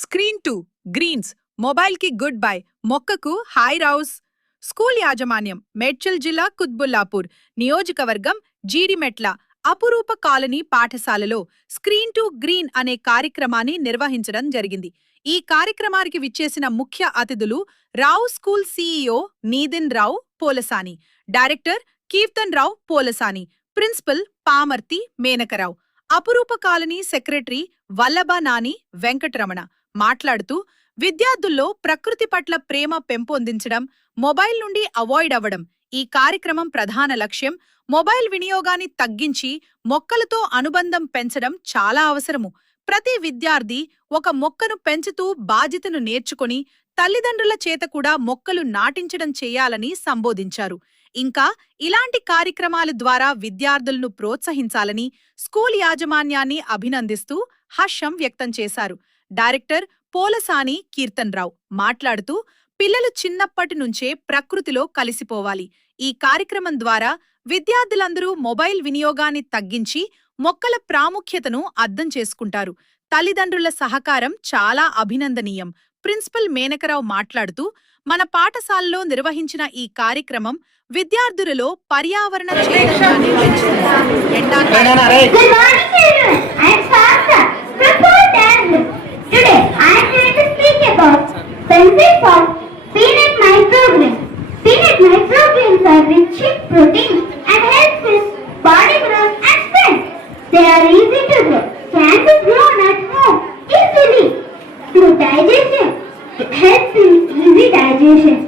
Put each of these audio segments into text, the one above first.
Screen to Greens మొబైల్కి good bye మొక్కకు hi rows. School యాజమాన్యం మేడ్చల్ జిల్లా కుత్బుల్లాపూర్ నియోజకవర్గం జీడిమెట్ల అపురూప కాలనీ పాఠశాలలో స్క్రీన్ టు గ్రీన్ అనే కార్యక్రమాన్ని నిర్వహించడం జరిగింది. ఈ కార్యక్రమానికి విచ్చేసిన ముఖ్య అతిథులు రావు స్కూల్ సీఈఓ నీదిన్ రావు పోలసాని, డైరెక్టర్ కీర్తన్ రావు పోలసాని, ప్రిన్సిపల్ పామర్తి మేనకరావు, అపురూప కాలనీ సెక్రటరీ వల్లభ నాని వెంకటరమణ మాట్లాడుతూ విద్యార్థుల్లో ప్రకృతి పట్ల ప్రేమ పెంపొందించడం, మొబైల్ నుండి అవాయిడ్ అవ్వడం ఈ కార్యక్రమం ప్రధాన లక్ష్యం. మొబైల్ వినియోగాన్ని తగ్గించి మొక్కలతో అనుబంధం పెంచడం చాలా అవసరము. ప్రతి విద్యార్థి ఒక మొక్కను పెంచుతూ బాధ్యతను నేర్చుకొని తల్లిదండ్రుల చేత కూడా మొక్కలు నాటించడం చేయాలని సంబోధించారు. ఇంకా ఇలాంటి కార్యక్రమాల ద్వారా విద్యార్థులను ప్రోత్సహించాలని స్కూల్ యాజమాన్యాన్ని అభినందిస్తూ హర్షం వ్యక్తం చేశారు. డైరెక్టర్ పోలసాని కీర్తన్ రావు మాట్లాడుతూ పిల్లలు చిన్నప్పటి నుంచే ప్రకృతిలో కలిసిపోవాలి. ఈ కార్యక్రమం ద్వారా విద్యార్థులందరూ మొబైల్ వినియోగాన్ని తగ్గించి మొక్కల ప్రాముఖ్యతను అర్థం చేసుకుంటారు. తల్లిదండ్రుల సహకారం చాలా అభినందనీయం. ప్రిన్సిపల్ మేనకరావు మాట్లాడుతూ మన పాఠశాలలో నిర్వహించిన ఈ కార్యక్రమం విద్యార్థులలో పర్యావరణ చైతన్యాన్ని peanut microgreens. Peanut microgreens are rich in protein and help with body growth and strength. They are easy to grow, can be grown at home easily. Through digestion, it helps in easy digestion.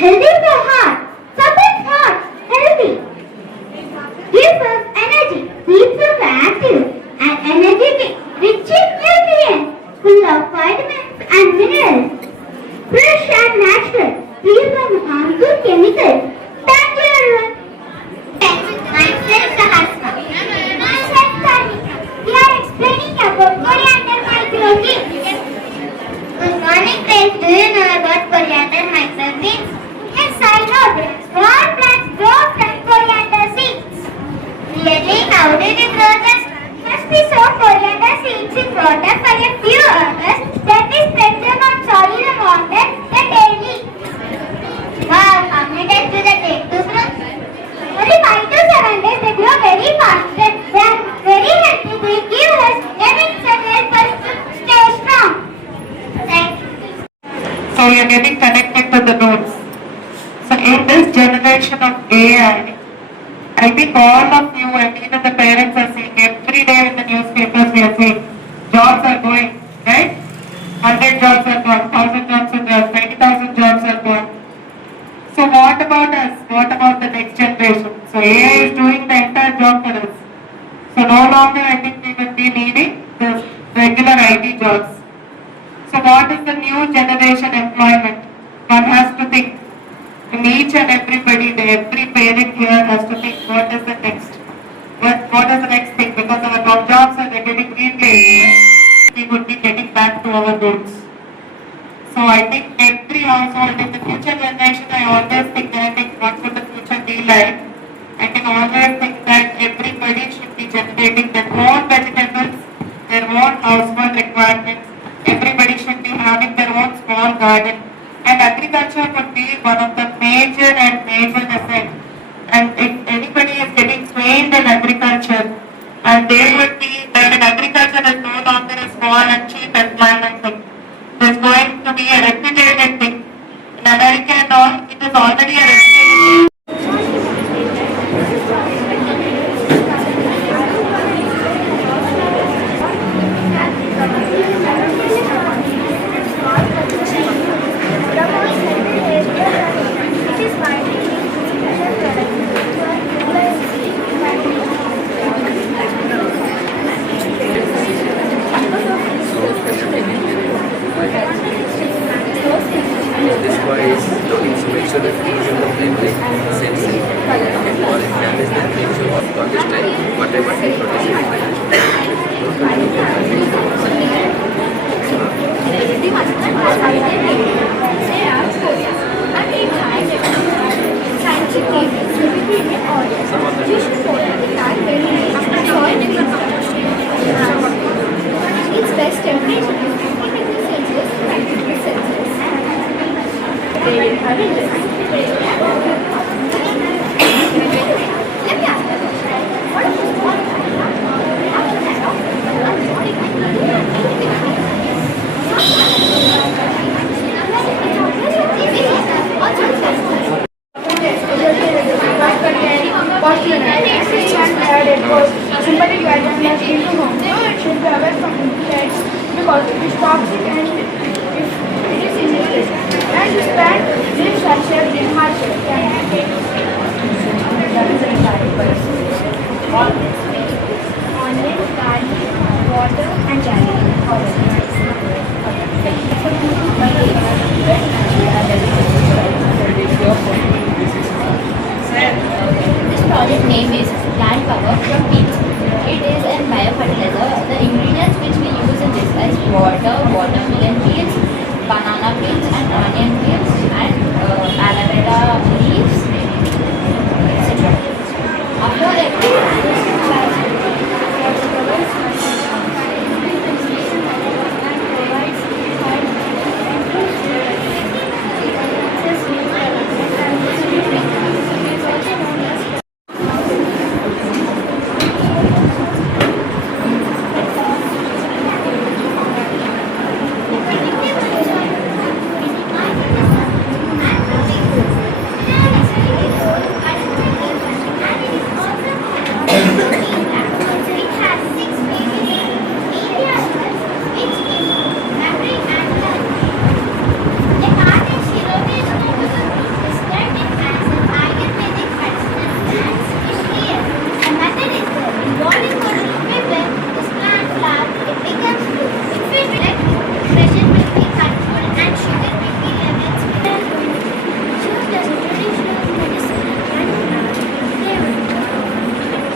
Healthy for heart, supports heart healthy. Gives us energy, keeps us active and energetic, rich in nutrients, full of vitamins and minerals. Fresh and natural, free from harmful chemicals. Thank you everyone. Myself Sahasra. Myself Sarnika. We are explaining about coriander microgreens. Good morning friends. Do you know about coriander microgreens? Yes, I know them. Small plants grow from coriander seeds. Really, how did it grow them? First we sow coriander seeds in water for a few hours. Then we spread them on soil and water daily. Wow, how many days do they take to grow? Only 5 to 7 days. They grow very fast. They are very healthy. They give us energy and help us to stay strong. Thank you. So we are getting connected to the nodes. So in this generation of AI, I think all of you and even the parents are seeing every day in the newspapers we are seeing jobs are going, right? 100 jobs are gone, 1,000 jobs are gone, 20,000 jobs are gone. So what about us? What about the next generation? So AI is doing the entire job for us. So no longer I think we will be needing the regular IT jobs. So what is the new generation employment? One has to think. In each and everybody, every parent here has to think what is the next? What is the next thing? Because our jobs are getting replaced, we would be getting back to our roots. So I think every household in the future generation, I always think that I think what would the future be like? I can always think that everybody should be generating their own vegetables, their own household requirements. Everybody should be having their own small garden. And agriculture would be one of the major asset. And if anybody is getting trained in agriculture, and they would be that in agriculture is no longer a small and cheap employment thing. There's going to be a reputed thing. In America and all, it is already a reputed. It's best temperature. toxic and if it is inhaled. And this plant lives unshaped in marshes. Onion, garlic, water and This project name is Plant Power from Beans. It is a biofertilizer. The ingredients which we use in this is water, watermelon peels, banana peels and onion peels and aloe vera leaves, etc. After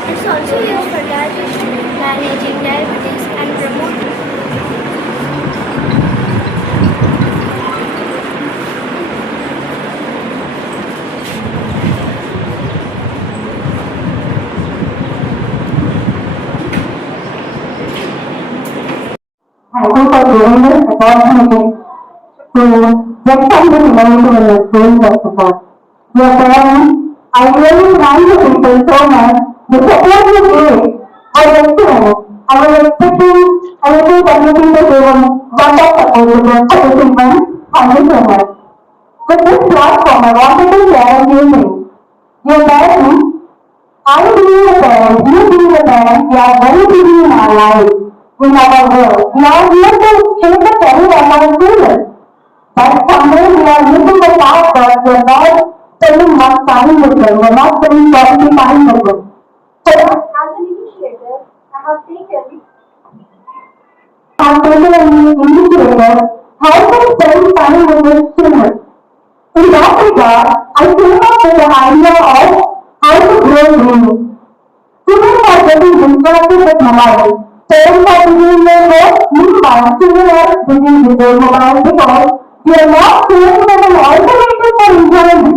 It's also used for digestion, managing diabetes, and promoting. Thank you for giving this opportunity to get something learned in the school of support. Your parents, I really thank you people so much. The support you gave was excellent. I was expecting a little everything to give them what I supported them for this event. Thank you so much. With this platform, I wanted to share a few things. Your parents, I being a parent, you being a parent, we are very busy in our lives, in our work. We are here to shape the career of our children. But someday we are missing the fact that we are not spending much time with them, we are not spending quality time with them. So as an initiator, I have taken an initiative how to spend time with the children. In that regard, I came up with an idea of how to grow greens. Students are getting distracted with mobile. Parents are busy in their work, meanwhile children are busy with their mobile because we are not showing them an alternative for enjoyment.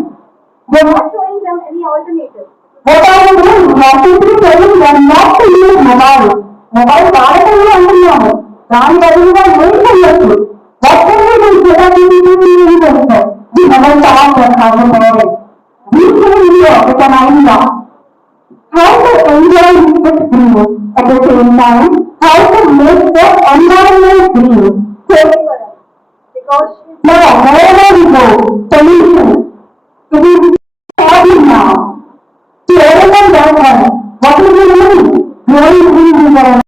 We are not showing them any alternative. What are we doing? We are simply telling them not to use mobile. Mobile వాడటమే అంటున్నాము. దాని బదులుగా ఏం చేయొచ్చు? What can we do so that we can use it? We never thought of how to do it. We came here with an idea. How to enjoy with green at the same time, how to make the environment green. Safe for us. Because now, wherever we go, pollution, it is problem now. To overcome that one, what is the doing? Growing green is our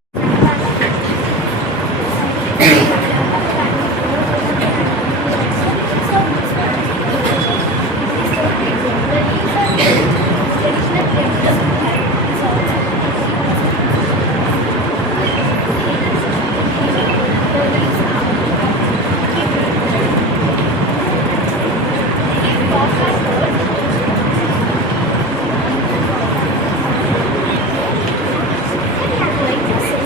Going to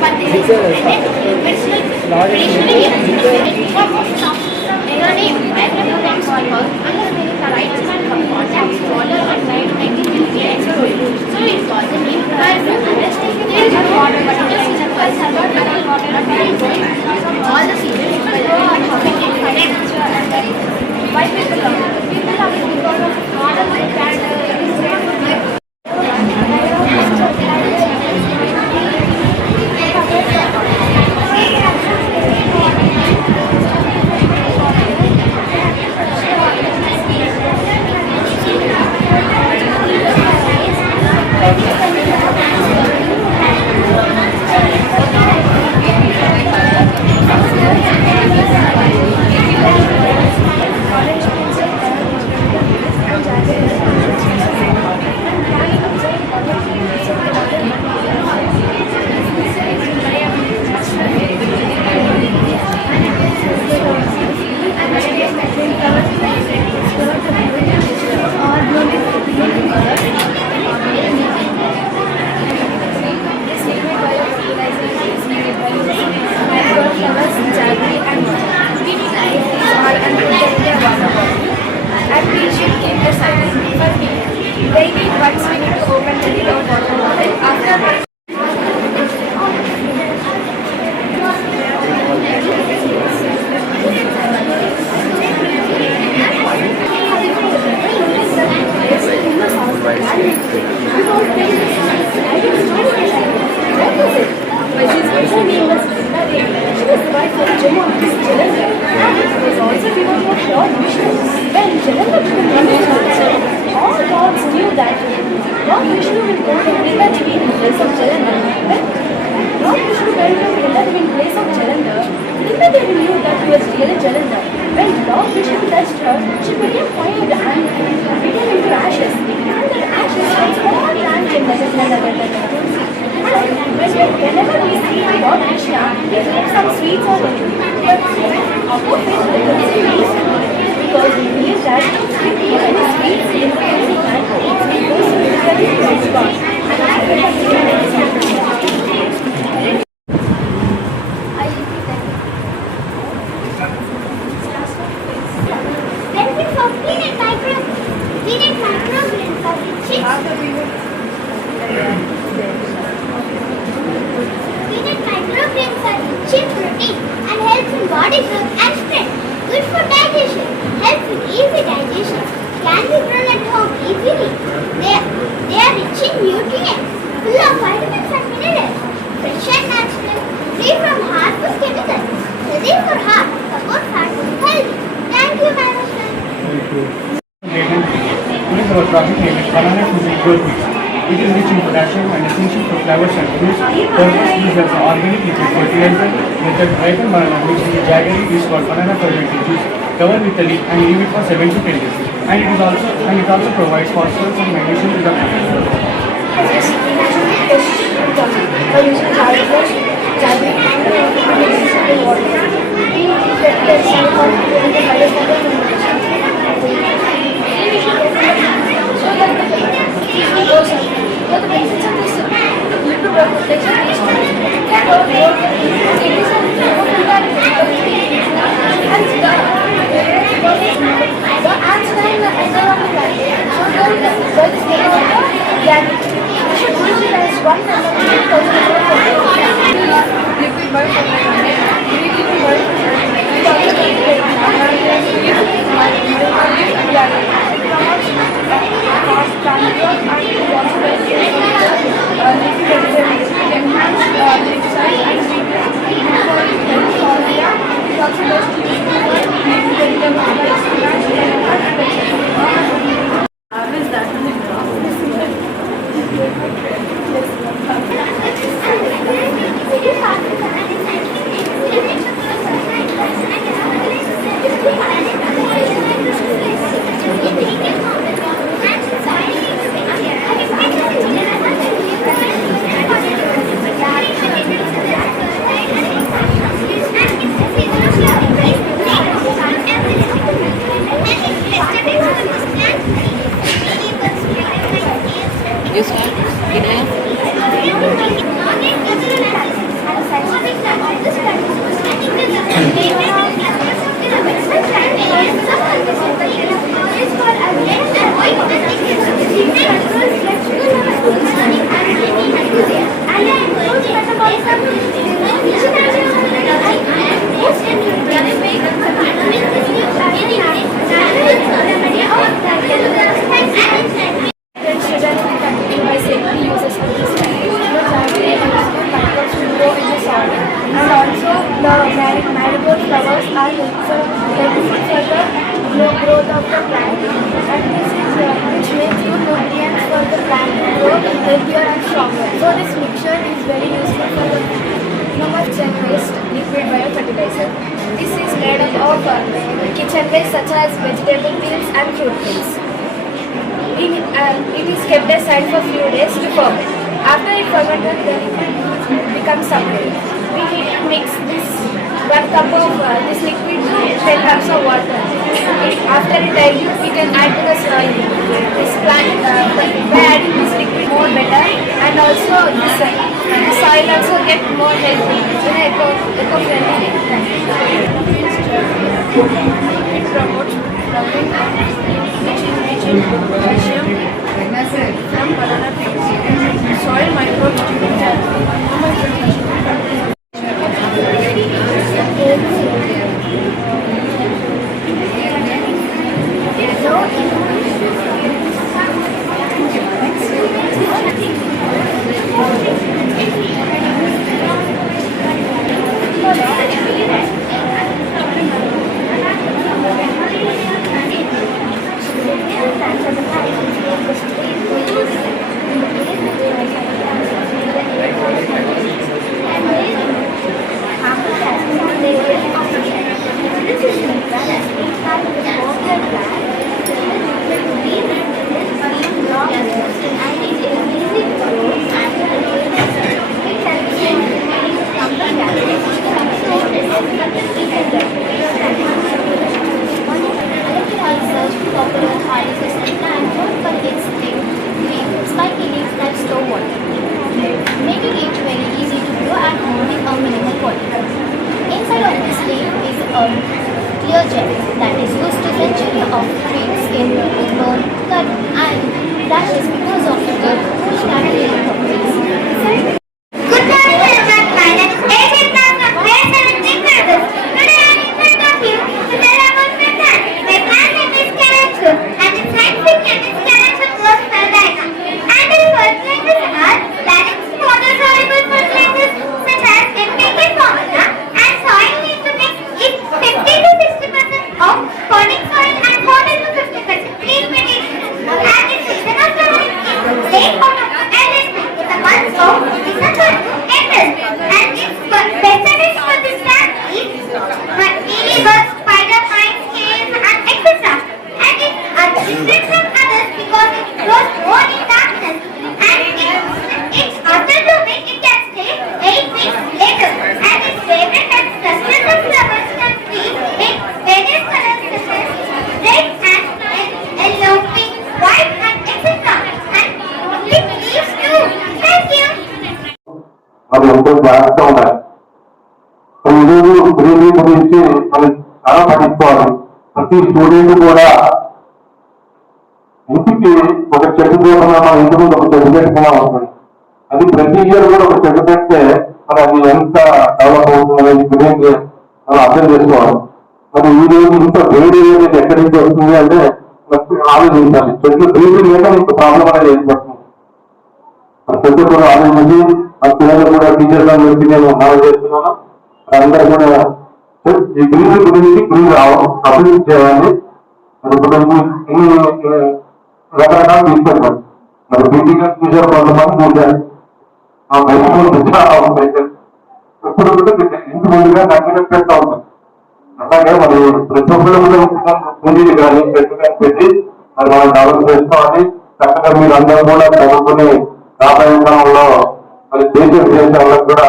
but they are medicinal, traditionally Microgreens because under the right amount of contact water at night 19 milligrams per day. So it was a new price of there is no water but it is a price of all the seasons why people love it? People love it because of modern and all gods knew that Lord Vishnu will go to Vrindadevi in place of Jalandhar. When Lord Vishnu went to Vrindadevi in place of Jalandhar, Vrindadevi knew that he was really Jalandhar. When Lord Vishnu touched her, she became fired and became into ashes. And that ashes was small plant in whenever we see Lord Krishna, he gives some sweets or but our faith is because we believe that if we eat any sweets in any plant, it goes spiritually towards God. And I Benefits of peanut microgreens are rich in peanut microgreens are rich in protein and helps in body growth and strength. Good for digestion, helps in easy digestion, can be grown at home easily. They are rich in nutrients, full of vitamins and minerals, fresh and natural, free from harmful chemicals, healthy for heart, support heart, healthy. Thank you, Management. Today's our topic name is banana fusing growth mix. It is rich in potassium and essential for flowers and fruits. Purpose used as an organic liquid fertilizer. Method ripen banana mixed with jaggery is called banana fermented juice. Cover with the leaf and leave it for 7 to 10 days. And it also provides phosphorus and magnesium to the plant. by using calculus, in water. We fertilize and cultivate the highest level of nutrition. So that the tree goes up. So the benefits of this liquid water fertilizer is that our growth it is a and the ants and environment so that by this we should use it as 1 and 1,000 liquid biofertilizer. Yes, healthier and stronger. So this mixture is very useful for the kitchen waste liquid biofertilizer. This is made up of kitchen waste such as vegetable peels and fruit peels. It is kept aside for few days to ferment. After it fermented, the liquid becomes subtle. We need to mix this 1 cup of this liquid to 10 cups of water. After it dilutes, we can add to the soil. This plant, by adding this liquid more better, and also this soil also get more healthy in an eco-friendly way. It promotes flowering which is rich in potassium from banana peels. Soil microbes during normal fertilization. Making it very easy to grow at home with a minimal quantity. Inside of this leaf is a clear gel that is used to cleanse of treat, skin, burn, cut and rashes because of the cool bacterial properties. Good morning everyone. My name is Adrian from grade 7 Brothers. Today I am in front of you to tell about my plant. My plant name is Carancho and its scientific name is Carancho fertilizer. And its fertilizers are balanced water-soluble fertilizers such as NPK formula and soil need to mix is 50 to 60% of potting soil and 40 to 50% trees materials. And its season of flowering is late autumn and is in the months of December to April. And its specifics for this plant is mealybugs, spider mites, scales and etc. And it is different from others because it grows more in darkness. And it's after blooming it can stay 8 weeks later. And its favorite and clusters of flowers can be in various colors such as red and yellow, pink, white and etc. And with leaves too. Thank you. అది ఎంతో జాగ్రత్తగా ఉండాలి. ఈరోజు greening గురించి మనం చాలా పట్టించుకోవాలి. ప్రతి స్టూడెంట్ కూడా ఇంటికి ఒక చెట్టు పోతున్నా మన ఇంటి ముందు ఒక చెట్టు పెట్టుకున్నా ఉంటుంది. అది ప్రతి ఇయర్ కూడా ఒక చెట్టు పెడితే మరి అది ఎంత డెవలప్ అవుతుంది అనేది గురించి మనం అర్థం చేసుకోవాలి. మరి ఈ రోజు ఇంత వేడి అనేది ఎక్కడి నుంచి వస్తుంది అంటే ఆలోచించాలి. చెట్లు గ్రీనింగ్ లేక ఇంత ప్రాబ్లం అనేది ఏర్పడుతుంది. చెట్టు కూడా ఆలోచించి ఆ పిల్లలు కూడా టీచర్స్ గురించి నేను మనం చేస్తున్నాను. అందరూ కూడా ఈ గ్రీన్ గురించి గ్రీన్ అభివృద్ధి చేయాలి. మరి గురించి రకరకాలు తీసుకెళ్తారు. మరి బిల్డింగ్ చూసారు కొంతమంది చూశారు ఆ బయట చాలా ఉంటాయి. ఎప్పుడు కూడా ఇంటి ముందుగా నగ్గిన పెడతా ఉంటాం. అలాగే మరి ప్రతి ఒక్కరు కూడా పూజలు కానీ పెట్టు కానీ పెట్టి మరి మనం డెవలప్ చేసుకోవాలి. చక్కగా మీరు అందరూ కూడా చదువుకుని రాబోయే కాలంలో మరి దేశాలకు కూడా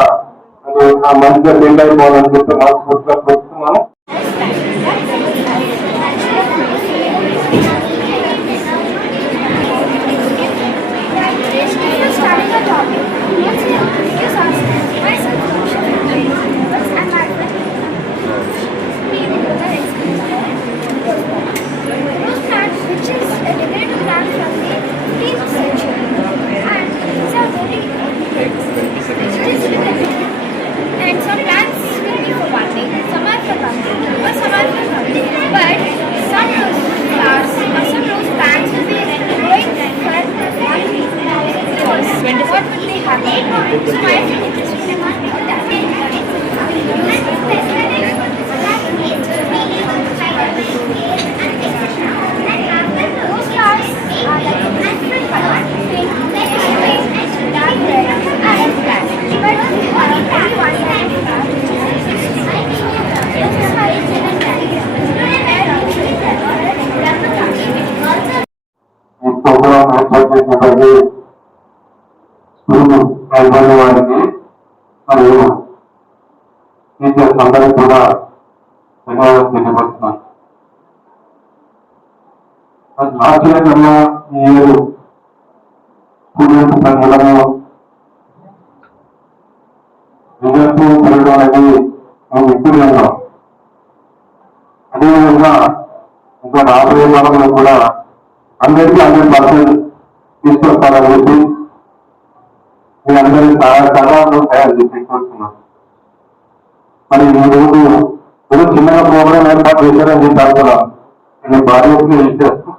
అది మంచిగా ఫీల్ అయిపోవాలని చెప్పి మనస్ఫూర్తిగా కోరుతున్నాను. Starting a topic, let's introduce ourselves. Myself, and my friend. Rose plant, which is a related plant from the 15th century, and these are very and some plants will be for one day, some are for one day, or some are for one day. But some rose flowers or some rose plants will be growing for 1 week. What will they happen? So my friend interested about that. Those flowers are like a different color, pink, red, ఆ ఇబ్బంది వారికి మరియు teachers అందరికీ కూడా ధన్యవాదాలు తెలియపరుస్తున్నాను. Last year కన్నా ఈ ఇయర్ స్టూడెంట్స్ సంఖ్యలను రిజల్ట్స్ పెరగడం అనేది మేము ఇప్పుడు ఉన్నాం. అదేవిధంగా ఇంకా రాబోయే కాలంలో కూడా అందరికీ 100% తీసుకొస్తారని చెప్పి మీ అందరి సలహాలు తయారు చేసి కోరుతున్నాం. మరి ఈ రోజు ఏదో చిన్నగా ప్రోగ్రామ్ ఏర్పాటు చేశారని చెప్పి అనుకున్నాం. నేను బాధ్యతలు ఇచ్చేస్తాను.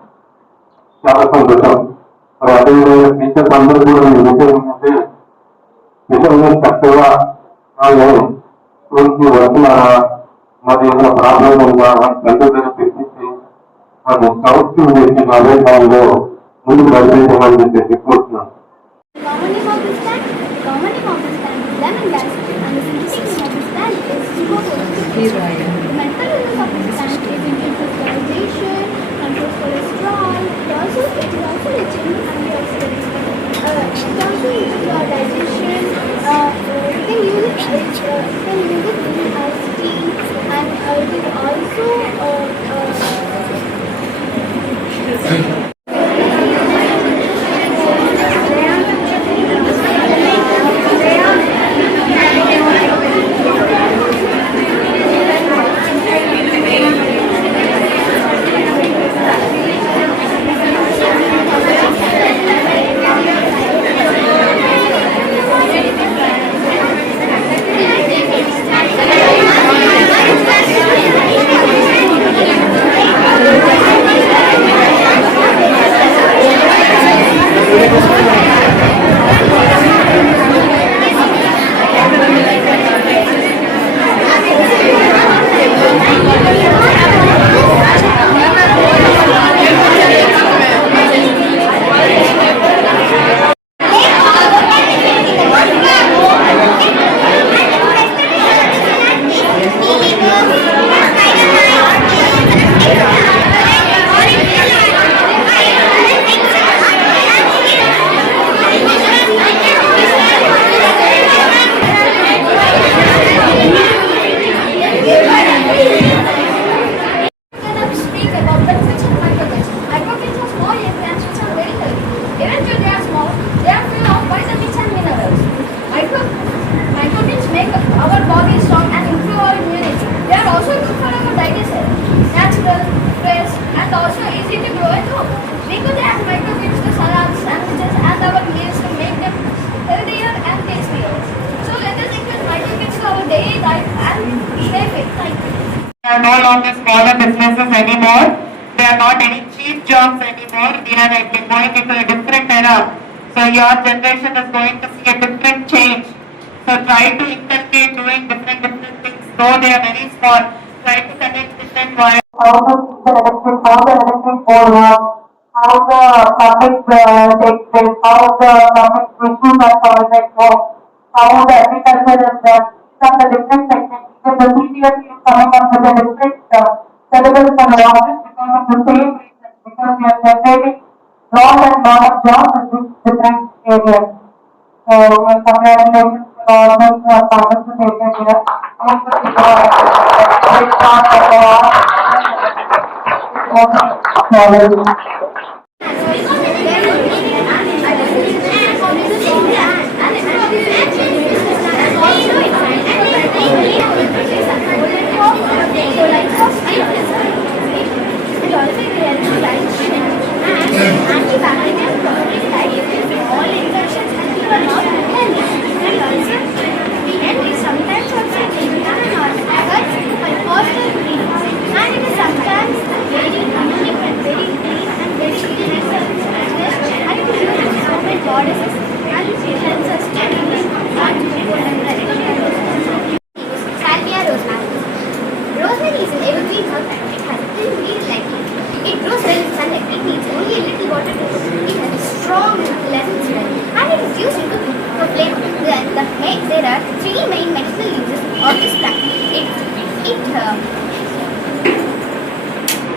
చాలా సంతోషం. మరి అదేవిధంగా టీచర్స్ అందరూ కూడా మీ విషయం చక్కగా స్కూల్కి వస్తున్నారా, మరి ఏమైనా ప్రాబ్లం ఉందా కంప్యూటర్ తెప్పించి అది కౌన్సిలింగ్ చేసి అదే కాలంలో ముందుకు నడిపించమని చెప్పేసి కోరుతున్నాను. Common name of this plant is lemon grass, and the synthetic name of this plant is sugarcane. The medical uses of this plant is in fertilization, controls cholesterol, it is also rich in antioxidants. It also improves your digestion. You can use it in tea, and it is also They are no longer smaller businesses anymore. They are not any cheap jobs anymore. We are like going into a different era. So your generation is going to see a different change. So try to inculcate doing different things. Though they are very small, try to connect different wires. How the electric board works, how the public takes place, how the public issues are solved at home, how the agriculture is done, from the different sections. The CPS is coming up with a different syllabus for the office because of the same reason, because we are generating lot and lot of jobs in these different areas. So, congratulations to all those who have participated here. Also, to the big part of Rosemary is an evergreen herb plant. It has a thin leaf like leaf. It grows well in sunlight. It needs only a little water to grow. It has a strong, pleasant smell, and it is used in cooking for flavor. There are three main medicinal uses of this plant.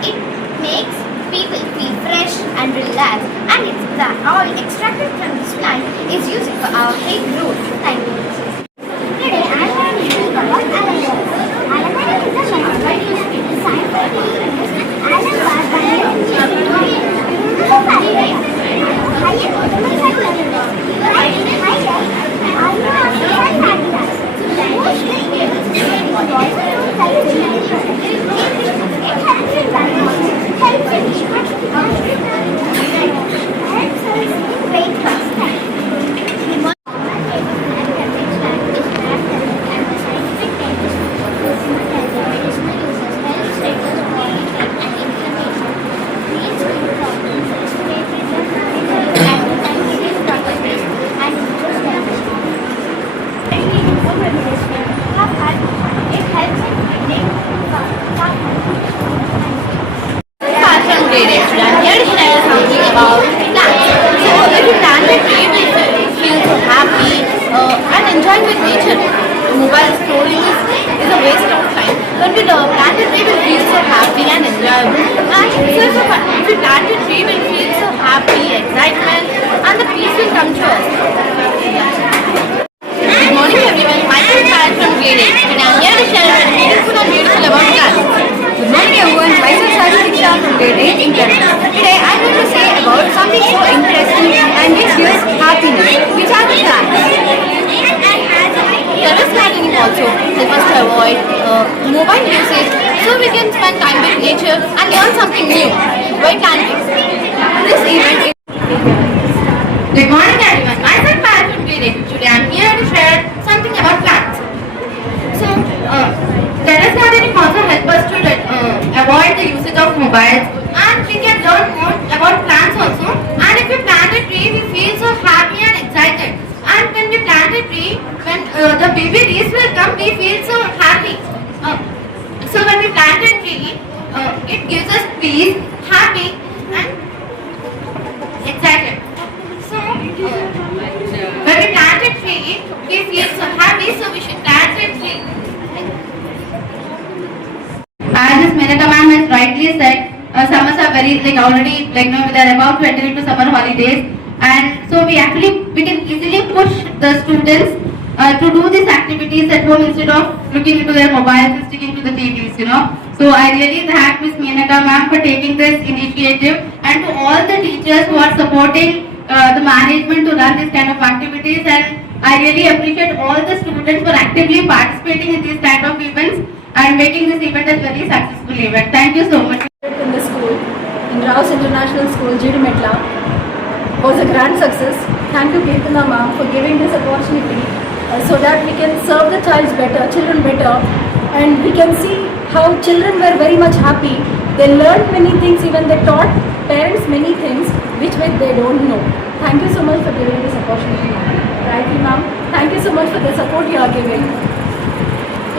It makes people feel fresh and relax, and it's the oil extracted from this plant is used for our hair growth. Thank you. Today I am going to speak about aloe vera. Aloe vera is a medicinal designed for healing. Aloe vera contains highest vitamin level, high amino acids and fatty acids. Most ingredients in also fruits like it helps in balance, helps in helps us in weight loss. Fashion grade I'm here to share something about plants. So if you plant a tree, we feel so happy and enjoying with nature. Mobile scrolling is a waste of time. When we plant a tree, we feel so happy and enjoyable. And so if you plant a tree, we feel so happy, excitement, and the peace will come to us. Good morning everyone, my name is Sarah from grade 8 and I am here to share something meaningful and beautiful about plants. Good morning everyone, myself Sarah from grade 8 in Canada. Today I am going to say about something so interesting and which gives happiness, which are the plants. Terrace gardening also help us to avoid mobile usage so we can spend time with nature and learn something new by planting. This event is Good morning everyone, myself Sarah from grade 8. Today I am here to share something about plants. So, terrace gardening also helps us to avoid the usage of mobiles, and we can learn more about plants also. And if we plant a tree, we feel so happy and excited. And when we plant a tree, when the baby leaves will come, we feel so happy. So when we plant a tree, it gives us peace, happy, and excited. So when we plant a tree, we feel so happy. So we should plant a tree. As Ms. Menaka ma'am has rightly said, summers are very already we are about to enter into summer holidays, and so we can easily push the students to do these activities at home instead of looking into their mobiles and sticking to the TVs. So I really thank Ms. Menaka ma'am for taking this initiative, and to all the teachers who are supporting the management to run these kind of activities, and I really appreciate all the students for actively participating in these kind of events and making this event a very successful event. Thank you so much. In the school, in Rouse International School, GD Metla, was a grand success. Thank you, Kirtana ma'am, for giving this opportunity so that we can serve the children better, and we can see how children were very much happy. They learned many things, even they taught parents many things which they don't know. Thank you so much for giving this opportunity. Rightly, ma'am. Thank you so much for the support you are giving.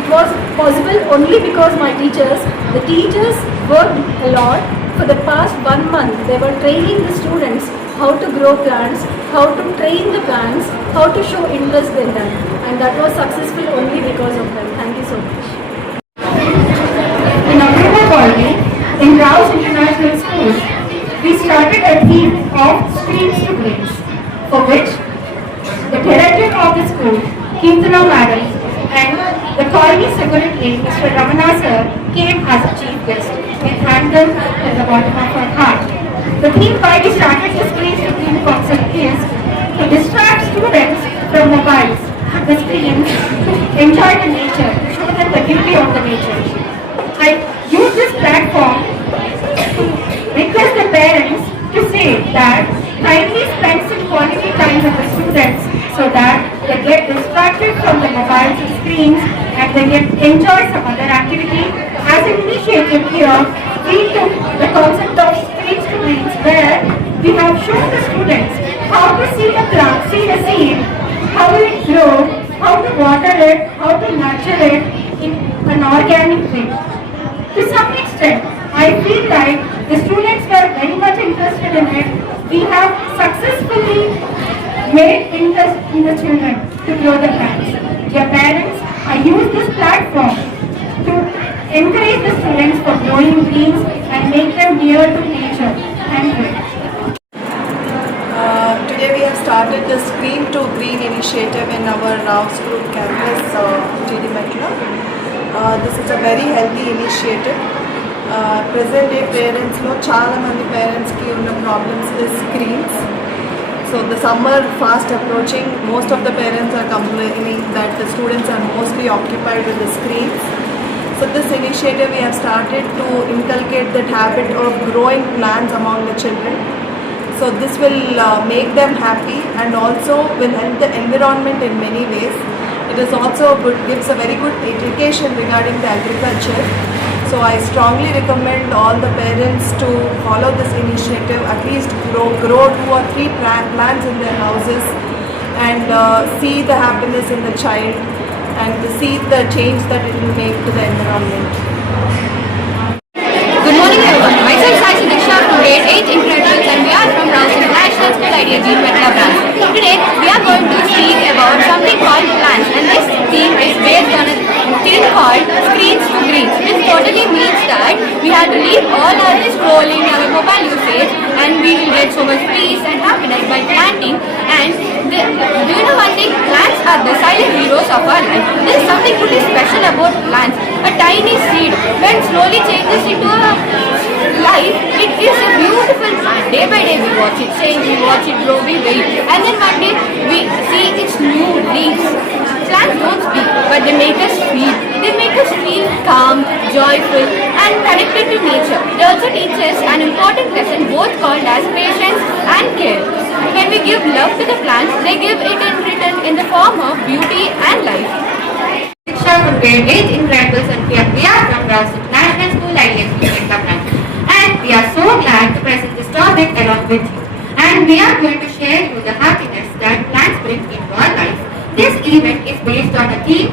It was possible only because the teachers worked a lot. For the past 1 month, they were training the students how to grow plants, how to train the plants, how to show interest in them. And that was successful only because of them. Thank you so much. In October colony, in Rouse International School, we started a theme of Streams to Greens, for which the director of the school, Kirtana madam, and the colony secretary, Mr. Ramana sir, came as a chief guest. We thank them from the bottom of our heart. The theme why we started this Streams to Green concept is to distract students from mobiles, the screens, to enjoy the nature, to show them the beauty of the nature. I use this platform to request the parents to say that kindly spend some quality time with the students so that they get distracted from the mobiles and screens and they can enjoy some other activity. As an initiative here, we took the concept of Streams to Greens, where we have shown the students how to see the plant, see the seed, how will it grow, how to water it, how to nurture it in an organic way. To some extent, I feel like the students were very much interested in it. We have successfully made interest in the children to grow the plants. Dear parents, I use this platform to encourage the students for growing trees and make them near to nature. Thank you. started this Green to Green initiative in our Rouse Group campus, GD Metla. This is a very healthy initiative. Present day parents lo chaala mandi parents ki unna problems is screens. So the summer fast approaching, most of the parents are complaining that the students are mostly occupied with the screens. So this initiative we have started to inculcate that habit of growing plants among the children. So this will make them happy and also will help the environment in many ways. It is also good, gives a very good education regarding the agriculture. So I strongly recommend all the parents to follow this initiative, at least grow 2 or 3 plants in their houses and see the happiness in the child and see the change that it will make to the environment. Good morning everyone. Myself Sai Diksha from grade 8 in Credibles and we are from Rouse International School Idea Gene Metla branch. Today we are going to speak about something called plants and this theme is based on a thing called Screens to Greens, which totally means that we have to leave all our scrolling, our mobile usage and we will get so much peace and happiness by planting. And do you know one thing? Plants are the silent heroes of our life. There is something pretty special about plants. A tiny seed, when slowly changes into a life, it is a beautiful plant. Day by day we watch it change, we watch it grow, we wait. And then one day we see its new leaves. Plants don't speak, but they make us feel. They make us feel calm, joyful and connected to nature. They also teach us an important lesson both called as patience and care. When we give love to the plants, they give it in return in the form of beauty and life. Diksha from grade 8 in Credibles and we are from Rouse International School Idea Gene Metla branch. And we are so glad to present this topic along with you. And we are going to share you the happiness that plants bring into our life. This event is based on a theme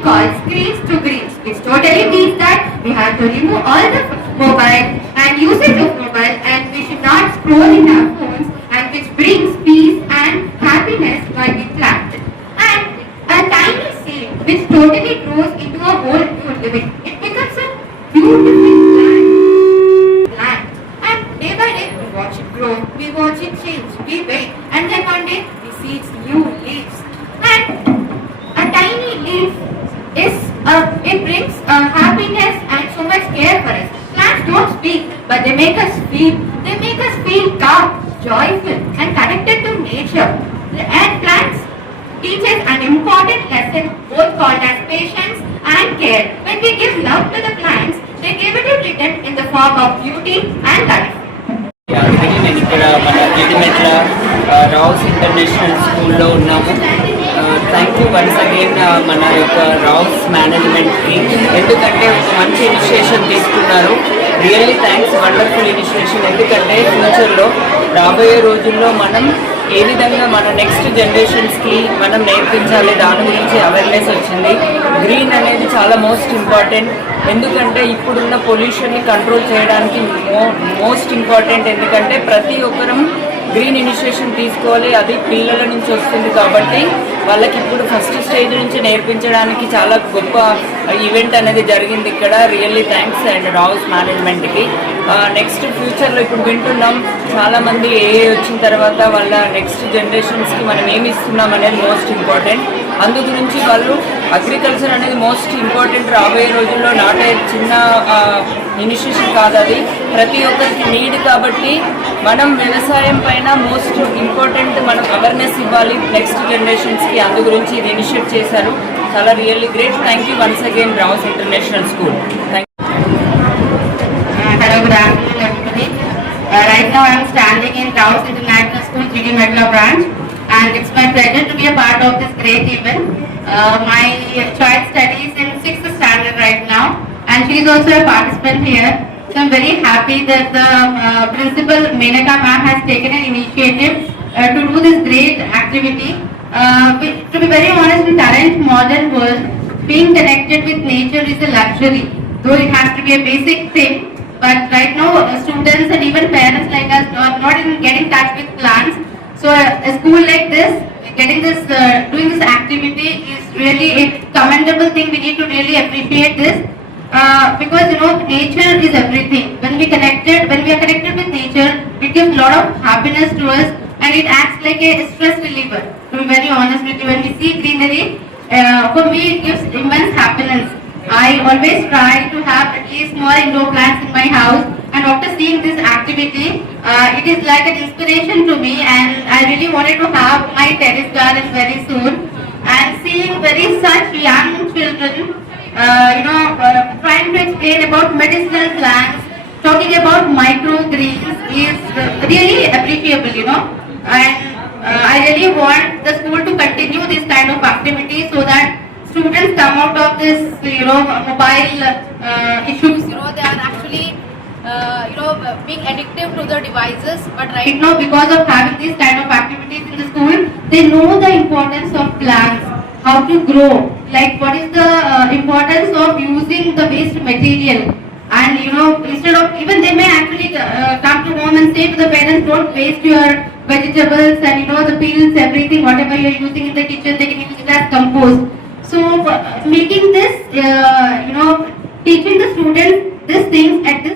called Screens to Greens, which totally means that we have to remove all the mobile and usage of mobile and we should not scroll in our phones and which brings peace and happiness while we plant. And a tiny seed which totally grows into a whole new living. It becomes a beautiful plant. And day by day we watch it grow, we watch it change, we wait and then one day we see its new leaves. And a tiny leaf it brings happiness and so much care for us. Plants don't speak, but they make us feel. They make us feel calm, joyful, and connected to nature. And plants teach us an important lesson, both called as patience and care. When we give love to the plants, they give it in return in the form of beauty and life. నేను ఇక్కడ మన జీడి మెట్ల Rao's international స్కూల్లో ఉన్నాము. Thank you once again మన యొక్క రావుస్ మేనేజ్మెంట్కి, ఎందుకంటే ఒక మంచి ఇనిషియేషన్ తీసుకున్నారు. Really thanks, wonderful initiation. ఎందుకంటే ఫ్యూచర్లో రాబోయే రోజుల్లో మనం ఏ విధంగా మన నెక్స్ట్ జనరేషన్స్కి మనం నేర్పించాలి దాని గురించి అవేర్నెస్ వచ్చింది. గ్రీన్ అనేది చాలా మోస్ట్ ఇంపార్టెంట్, ఎందుకంటే ఇప్పుడున్న పొల్యూషన్ని కంట్రోల్ చేయడానికి మోస్ట్ ఇంపార్టెంట్. ఎందుకంటే ప్రతి ఒక్కరం గ్రీన్ ఇనిషియేషన్ తీసుకోవాలి, అది పిల్లల నుంచి వస్తుంది కాబట్టి వాళ్ళకి ఇప్పుడు ఫస్ట్ స్టేజ్ నుంచి నేర్పించడానికి చాలా గొప్ప ఈవెంట్ అనేది జరిగింది ఇక్కడ. రియల్లీ థ్యాంక్స్ అండ్ రావుస్ మేనేజ్మెంట్కి. నెక్స్ట్ ఫ్యూచర్లో ఇప్పుడు వింటున్నాం చాలామంది ఏ వచ్చిన తర్వాత వాళ్ళ నెక్స్ట్ జనరేషన్స్కి మనం ఏమి ఇస్తున్నాం అనేది మోస్ట్ ఇంపార్టెంట్. అందు గురించి వాళ్ళు అగ్రికల్చర్ అనేది మోస్ట్ ఇంపార్టెంట్ రాబోయే రోజుల్లో. నాట్ ఏ చిన్న ఇనిషియేషన్ కాదు, అది ప్రతి ఒక్కరికి నీడ్. కాబట్టి మనం వ్యవసాయం పైన మోస్ట్ ఇంపార్టెంట్ మనం అవేర్నెస్ ఇవ్వాలి నెక్స్ట్ జనరేషన్స్కి. అందు గురించి ఇది ఇనిషియేట్ చేశారు, చాలా really great. Thank you once again Rao's international school. Hello, good afternoon everybody. Right now I am standing in Rouse International School GD Metla branch and it's my pleasure to be a part of this great event. My child studies in 6th standard right now and she is also a participant here. So I am very happy that the principal Menaka ma'am has taken an initiative to do this great activity. To be very honest, in current modern world, being connected with nature is a luxury, though it has to be a basic thing. But right now, students and even parents like us are not even getting in touch with plants. So a school like this, doing this activity is really a commendable thing. We need to really appreciate this. because nature is everything. When we are connected with nature, it gives a lot of happiness to us, and it acts like a stress reliever. To be very honest with you, when we see greenery, for me it gives immense happiness. I always try to have at least more indoor plants in my house, and after seeing this activity, it is like an inspiration to me, and I really wanted to have my terrace garden very soon. And seeing very such young children, trying to explain about medicinal plants, talking about microgreens is really appreciable. And I really want the school to continue this kind of activity so that students come out of this, mobile issues. They are actually, being addictive to the devices. But right now, because of having these kind of activities in the school, they know the importance of plants, how to grow, like what is the importance of using the waste material. And instead of, even they may actually come to home and say to the parents, don't waste your vegetables and the peels, everything, whatever you are using in the kitchen, they can use it as compost. So making this, teaching the students these things at this